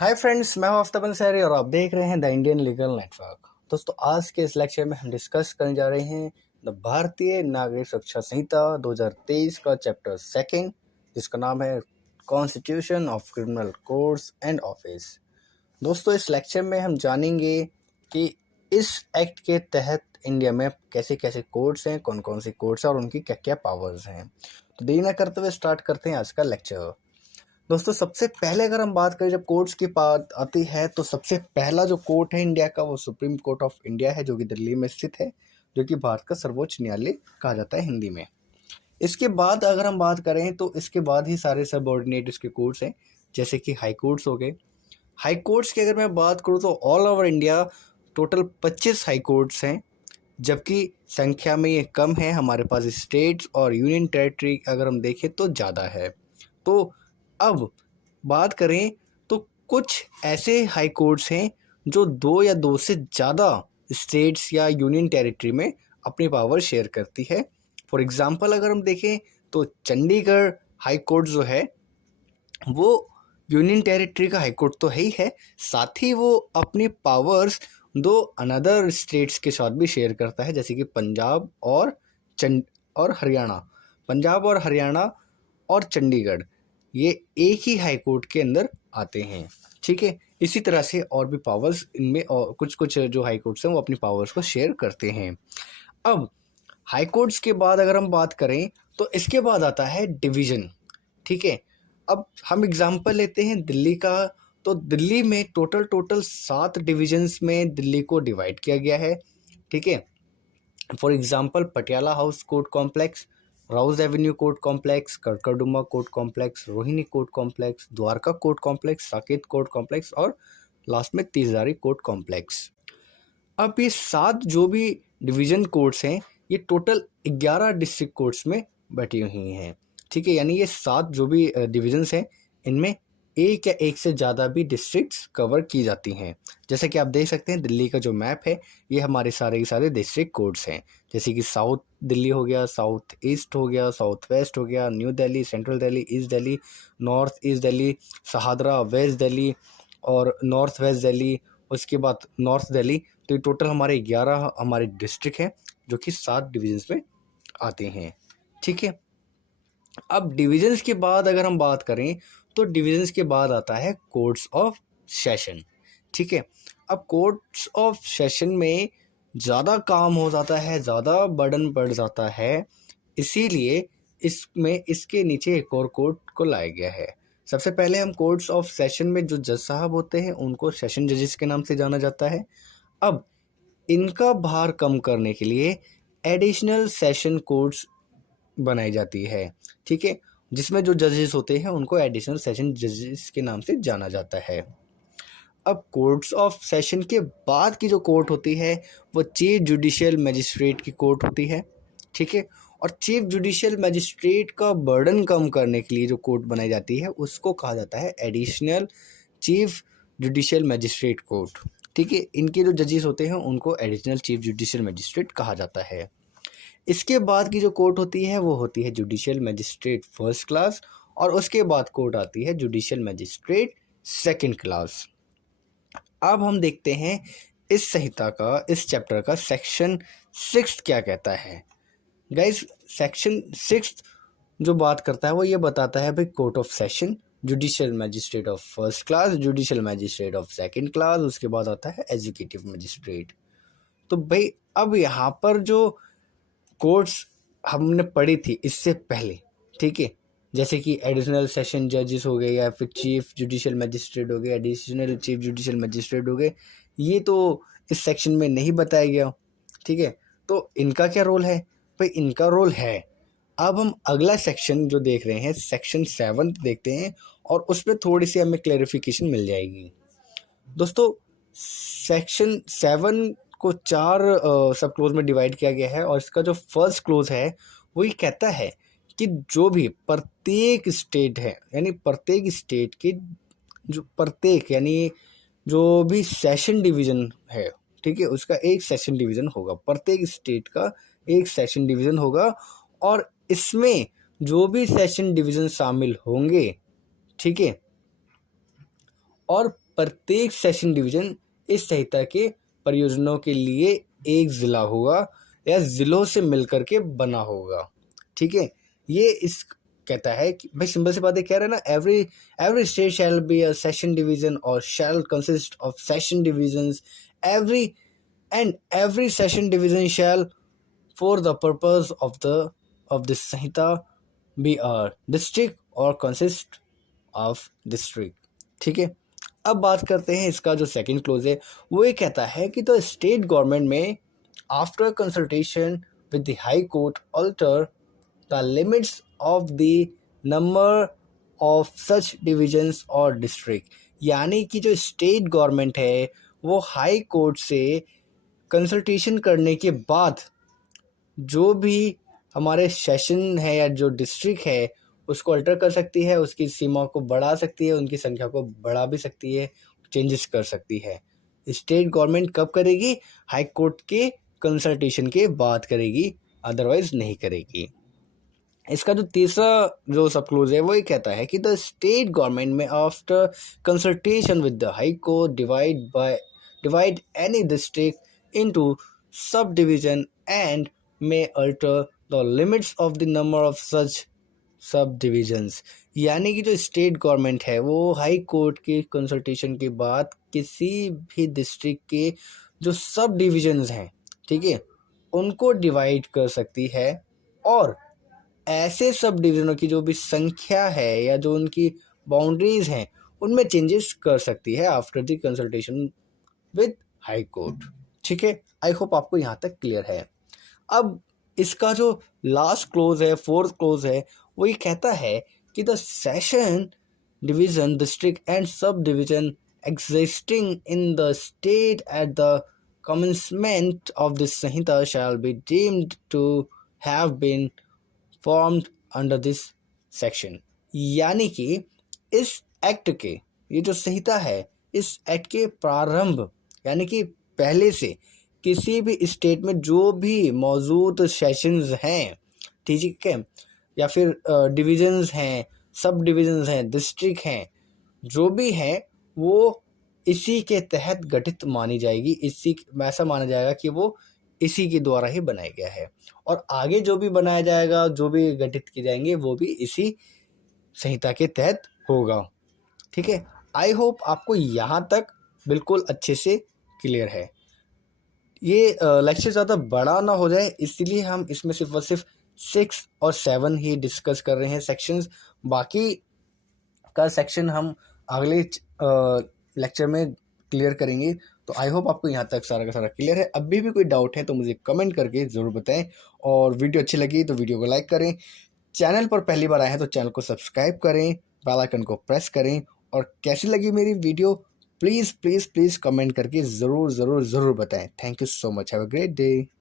Hi friends, मैं हूं आफ्ताब अंसारी और आप देख रहे हैं द इंडियन लीगल नेटवर्क। दोस्तों, आज के इस लेक्चर में हम डिस्कस करने जा रहे हैं द भारतीय नागरिक सुरक्षा संहिता 2023 का चैप्टर सेकंड, जिसका नाम है constitution of criminal courts and office. दोस्तों, इस लेक्चर में हम जानेंगे कि इस एक्ट के तहत इंडिया में कैसे कैसे कोर्ट्स हैं, कौन कौन सी कोर्ट्स हैं और उनकी क्या क्या पावर्स हैं। तो देरी न करते हुए स्टार्ट करते हैं आज का लेक्चर। दोस्तों, सबसे पहले अगर हम बात करें जब कोर्ट्स की बात आती है तो सबसे पहला जो कोर्ट है इंडिया का वो सुप्रीम कोर्ट ऑफ इंडिया है, जो कि दिल्ली में स्थित है, जो कि भारत का सर्वोच्च न्यायालय कहा जाता है हिंदी में। इसके बाद अगर हम बात करें तो इसके बाद ही सारे सबऑर्डिनेट इसके कोर्ट्स हैं, जैसे कि हाई कोर्ट्स हो गए। हाई कोर्ट्स की अगर मैं बात करूँ तो all over India total 25 high courts हैं, जबकि संख्या में ये कम है। हमारे पास स्टेट्स और यूनियन टेरिटरी अगर हम देखें तो ज़्यादा है। तो अब बात करें तो कुछ ऐसे हाई कोर्ट्स हैं जो दो या दो से ज़्यादा स्टेट्स या यूनियन टेरिटरी में अपनी पावर शेयर करती है। फॉर एग्जांपल अगर हम देखें तो चंडीगढ़ हाई कोर्ट जो है वो यूनियन टेरिटरी का हाई कोर्ट तो है ही है, साथ ही वो अपनी पावर्स दो अनदर स्टेट्स के साथ भी शेयर करता है, जैसे कि पंजाब और हरियाणा। पंजाब और हरियाणा और चंडीगढ़ ये एक ही हाई कोर्ट के अंदर आते हैं। ठीक है, इसी तरह से और भी पावर्स इनमें और कुछ कुछ जो हाई कोर्ट्स हैं वो अपनी पावर्स को शेयर करते हैं। अब हाई कोर्ट्स के बाद अगर हम बात करें तो इसके बाद आता है डिवीज़न। ठीक है, अब हम एग्जांपल लेते हैं दिल्ली का। तो दिल्ली में टोटल 7 डिविजन्स में दिल्ली को डिवाइड किया गया है। ठीक है, for example Patiala House court complex, Rouse Avenue court complex, Karkardooma court complex, Rohini court complex, Dwarka court complex, Saket court complex और लास्ट में तीसरी कोर्ट कॉम्प्लेक्स। अब ये 7 जो भी डिवीज़न कोर्ट्स हैं ये टोटल 11 डिस्ट्रिक्ट कोर्ट्स में बटी हुई हैं। ठीक है, यानी ये 7 जो भी डिविजन्स हैं इनमें एक या एक से ज़्यादा भी डिस्ट्रिक्ट्स कवर की जाती हैं। जैसे कि आप देख सकते हैं दिल्ली का जो मैप है ये हमारे सारे के सारे डिस्ट्रिक्ट कोड्स हैं, जैसे कि साउथ दिल्ली हो गया, साउथ ईस्ट हो गया, साउथ वेस्ट हो गया, New Delhi, central Delhi, east Delhi, north east Delhi, Shahdara, west Delhi और नॉर्थ वेस्ट दिल्ली, उसके बाद नॉर्थ दिल्ली। तो ये टोटल हमारे 11 हमारे डिस्ट्रिक्ट हैं जो कि 7 डिविजन्स में आते हैं। ठीक है, अब डिविजन्स के बाद अगर हम बात करें तो डिविजन्स के बाद आता है कोर्ट्स ऑफ सेशन। ठीक है, अब कोर्ट्स ऑफ सेशन में ज़्यादा काम हो जाता है, ज़्यादा बर्डन बढ़ जाता है, इसीलिए इसमें इसके नीचे एक और कोर्ट को लाया गया है। सबसे पहले हम कोर्ट्स ऑफ सेशन में जो जज साहब होते हैं उनको सेशन जजेस के नाम से जाना जाता है। अब इनका भार कम करने के लिए एडिशनल सेशन कोर्ट्स बनाई जाती है। ठीक है, जिसमें जो जजेस होते हैं उनको एडिशनल सेशन जजेस के नाम से जाना जाता है। अब कोर्ट्स ऑफ सेशन के बाद की जो कोर्ट होती है वो चीफ जुडिशियल मजिस्ट्रेट की कोर्ट होती है। ठीक है, और चीफ जुडिशियल मजिस्ट्रेट का बर्डन कम करने के लिए जो कोर्ट बनाई जाती है उसको कहा जाता है additional chief judicial magistrate court. ठीक है, इनके जो जजेस होते हैं उनको एडिशनल चीफ जुडिशियल मजिस्ट्रेट कहा जाता है। इसके बाद की जो कोर्ट होती है वो होती है जुडिशियल मजिस्ट्रेट फर्स्ट क्लास और उसके बाद कोर्ट आती है जुडिशियल मजिस्ट्रेट सेकंड क्लास। अब हम देखते हैं इस संहिता का, इस चैप्टर का सेक्शन 6 क्या कहता है। गाइस, सेक्शन 6 जो बात करता है वो ये बताता है भाई court of session, judicial magistrate of first class, judicial magistrate of second class, उसके बाद आता है एग्जीक्यूटिव मजिस्ट्रेट। तो भाई अब यहाँ पर जो कोर्ट्स हमने पढ़ी थी इससे पहले, ठीक है, जैसे कि एडिशनल सेशन जजेस हो गए या फिर चीफ जुडिशियल मजिस्ट्रेट हो गए, एडिशनल चीफ जुडिशियल मजिस्ट्रेट हो गए, ये तो इस सेक्शन में नहीं बताया गया। ठीक है, तो इनका क्या रोल है भाई? इनका रोल है, अब हम अगला सेक्शन जो देख रहे हैं सेक्शन 7 देखते हैं और उसमें थोड़ी सी हमें क्लेरिफिकेशन मिल जाएगी। दोस्तों, सेक्शन 7 को 4 सब क्लोज में डिवाइड किया गया है और इसका जो फर्स्ट क्लोज है वो ये कहता है कि जो भी प्रत्येक स्टेट है, यानी प्रत्येक स्टेट के जो प्रत्येक यानी जो भी सेशन डिवीज़न है, ठीक है, उसका एक सेशन डिवीज़न होगा, प्रत्येक स्टेट का एक सेशन डिवीज़न होगा और इसमें जो भी सेशन डिवीज़न शामिल होंगे, ठीक है, और प्रत्येक सेशन डिवीज़न इस संहिता के परियोजनाओं के लिए एक ज़िला होगा या ज़िलों से मिलकर के बना होगा। ठीक है, ये इस कहता है कि भाई सिंपल सी बातें कह रहे हैं ना, every state shall be a session division और shall consist of session divisions every session division shall for the purpose of this संहिता be a district or consist of district। ठीक है, अब बात करते हैं इसका जो सेकंड क्लोज है, वो ये कहता है कि द स्टेट गवर्नमेंट में after consultation with the high court alter the limits of the number of such divisions और डिस्ट्रिक्ट। यानी कि जो स्टेट गवर्नमेंट है वो हाई कोर्ट से कंसल्टेशन करने के बाद जो भी हमारे सेशन है या जो डिस्ट्रिक्ट है उसको अल्टर कर सकती है, उसकी सीमा को बढ़ा सकती है, उनकी संख्या को बढ़ा भी सकती है, चेंजेस कर सकती है। स्टेट गवर्नमेंट कब करेगी? हाई कोर्ट के कंसल्टेशन के बाद करेगी, अदरवाइज नहीं करेगी। इसका जो तीसरा जो सब क्लोज है वो ये कहता है कि द स्टेट गवर्नमेंट में after consultation with the high court divide any district into sub division and may alter the limits of the number of such सब डिविजन्स। यानी कि जो स्टेट गवर्नमेंट है वो हाई कोर्ट के कंसल्टेशन के बाद किसी भी डिस्ट्रिक्ट के जो सब डिविजन्स हैं, ठीक है, उनको डिवाइड कर सकती है और ऐसे सब डिविजनों की जो भी संख्या है या जो उनकी बाउंड्रीज हैं उनमें चेंजेस कर सकती है after the consultation with high court. ठीक है, आई होप आपको यहाँ तक क्लियर है। अब इसका जो लास्ट क्लोज है, फोर्थ क्लोज है, वो ये कहता है कि the session division district and sub division existing in the state at the commencement of this Samhita shall be deemed to have been formed under this section। यानी कि इस एक्ट के, ये जो संहिता है, इस एक्ट के प्रारंभ यानी कि पहले से किसी भी स्टेट में जो भी मौजूद सेशंस हैं, ठीक है, या फिर डिविजन्स हैं, सब डिविजन्स हैं, डिस्ट्रिक्ट हैं, जो भी हैं वो इसी के तहत गठित मानी जाएगी। इसी ऐसा माना जाएगा कि वो इसी के द्वारा ही बनाया गया है और आगे जो भी बनाया जाएगा, जो भी गठित किए जाएंगे, वो भी इसी संहिता के तहत होगा। ठीक है, आई होप आपको यहाँ तक बिल्कुल अच्छे से क्लियर है। ये लेक्चर ज़्यादा बड़ा ना हो जाए इसलिए हम इसमें सिर्फ और सिर्फ 6 और 7 ही डिस्कस कर रहे हैं सेक्शंस। बाकी का सेक्शन हम अगले लेक्चर में क्लियर करेंगे। तो आई होप आपको यहाँ तक सारा का सारा क्लियर है। अभी भी कोई डाउट है तो मुझे कमेंट करके ज़रूर बताएं और वीडियो अच्छी लगी तो वीडियो को लाइक करें। चैनल पर पहली बार आए हैं तो चैनल को सब्सक्राइब करें, बेल आइकन को प्रेस करें और कैसी लगी मेरी video please please please comment करके ज़रूर ज़रूर ज़रूर बताएं। Thank you so much, have a great day.